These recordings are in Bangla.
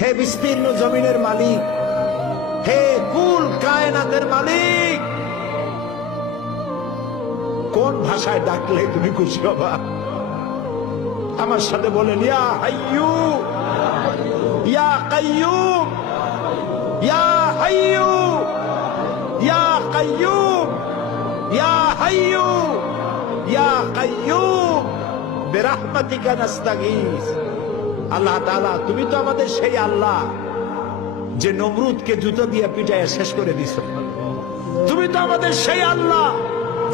হে বিস্তীর্ণ জমিনের মালিক, হে কুল কায়নাতের মালিক, কোন ভাষায় ডাকলে তুমি খুশি হবা? আমার সাথে বলেন, ইয়া হাইয়ু ইয়া কাইয়ুম, ইয়া হাইয়ু ইয়া কাইয়ুম, ইয়া হাইয়ু ইয়া কাইয়ুম বিরহমাতিকা নাস্তাগীস। আল্লাহ তাআলা, তুমি তো আমাদের সেই আল্লাহ যে নমরুদকে জুতো দিয়ে পিটাইয়া শেষ করে দিছ। তুমি তো আমাদের সেই আল্লাহ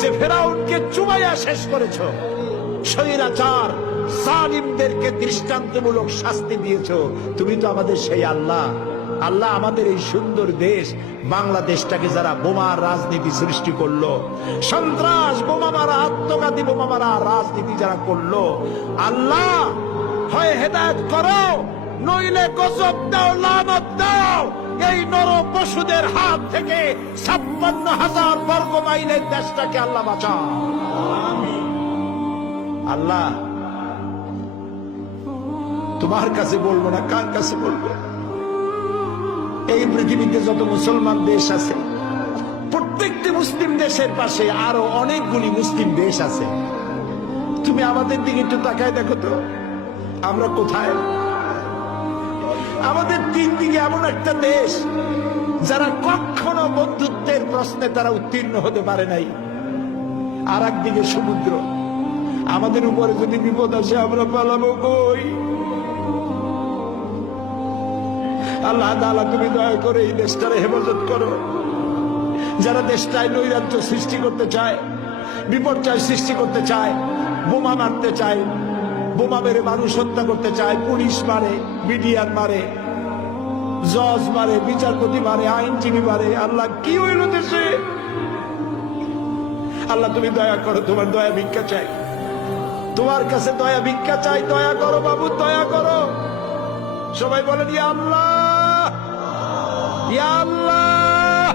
যে ফেরাউনকে চুবাইয়া শেষ করেছ। স্বৈরাচার জালিমদেরকে দৃষ্টান্তমূলক শাস্তি দিয়েছ। তুমি তো আমাদের সেই আল্লাহ। আল্লাহ, আমাদের এই সুন্দর দেশ বাংলাদেশটাকে যারা বোমার রাজনীতি সৃষ্টি করলো, সন্ত্রাস, বোমা মারা, আত্মঘাতী বোমা মারা রাজনীতি যারা করলো, আল্লাহ হয় হেদায়েত করো, নইলে গজব দাও, লানত দাও। এই নর পশুদের হাত থেকে 56,000 বর্গ মাইলের দেশটাকে আল্লাহ বাঁচাও। আল্লাহ, তোমার কাছে বলবো না, কার কাছে বলবো? এই পৃথিবীতে যত মুসলমান দেশ আছে, প্রত্যেকটি মুসলিম দেশের পাশে আরো অনেকগুলি মুসলিম দেশ আছে। তুমি আমাদের দিকে একটু তাকায় দেখো তো, আমরা কোথায়? আমাদের তিন দিকে এমন একটা দেশ যারা কখনো বন্ধুত্বের প্রশ্নে তারা উত্তীর্ণ হতে পারে নাই, আর একদিকে সমুদ্র। আমাদের উপরে যদি বিপদ আসে আমরা পালাবো কই? আল্লাহ তাআলা, তুমি দয়া করে এই দেশটারে হেফাজত করো। যারা দেশটায় নৈরাজ্য সৃষ্টি করতে চায়, বিপর্যয় সৃষ্টি করতে চায়, বোমা মারতে চায়, বোমা মেরে মানুষ হত্যা করতে চায়, পুলিশ মারে, মিডিয়ার মারে, জজ মারে, বিচারপতি মারে, আইনজীবী মারে। আল্লাহ, কি হইল দেশে? আল্লাহ, তুমি দয়া করো, তোমার দয়া ভিক্ষা চাই, তোমার কাছে দয়া ভিক্ষা চাই। দয়া করো বাবু, দয়া করো। সবাই বলেন, ইয়া আল্লাহ, ইয়া আল্লাহ,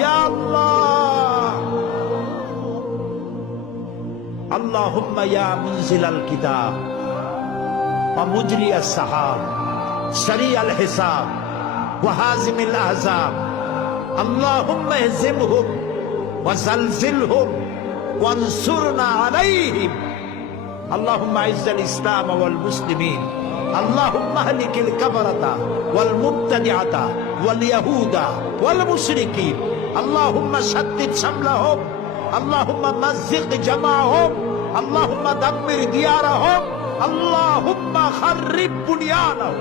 ইয়া আল্লাহ। আল্লাহুম্মা ইয়া মুনজিলাল কিতাব ওয়া মুজরিয়াস সাহাব সারিয়াল হিসাব ওয়া হাজিমিল আহজাব, আল্লাহুম্মা ইহজিমহুম ওয়া জালজিলহুম ওয়ানসুরনা আলাইহিম, আল্লাহুম্মা আইজ্জাল ইসলাম ওয়াল মুসলিমিন, আল্লাহুম্মা আহলিকিল কাফারাতা ওয়াল মুবতাদিআতা ওয়াল ইয়াহুদা ওয়াল মুশরিকিন, আল্লাহুম্মা শাদ্দিদ শামলাহুম, আল্লাহুম্মা মাযজিক জামাআহুম, আল্লাহুম্মা দাম্মির দিয়ারাহুম, আল্লাহুম্মা খাররিব বুনিয়ানাহুম।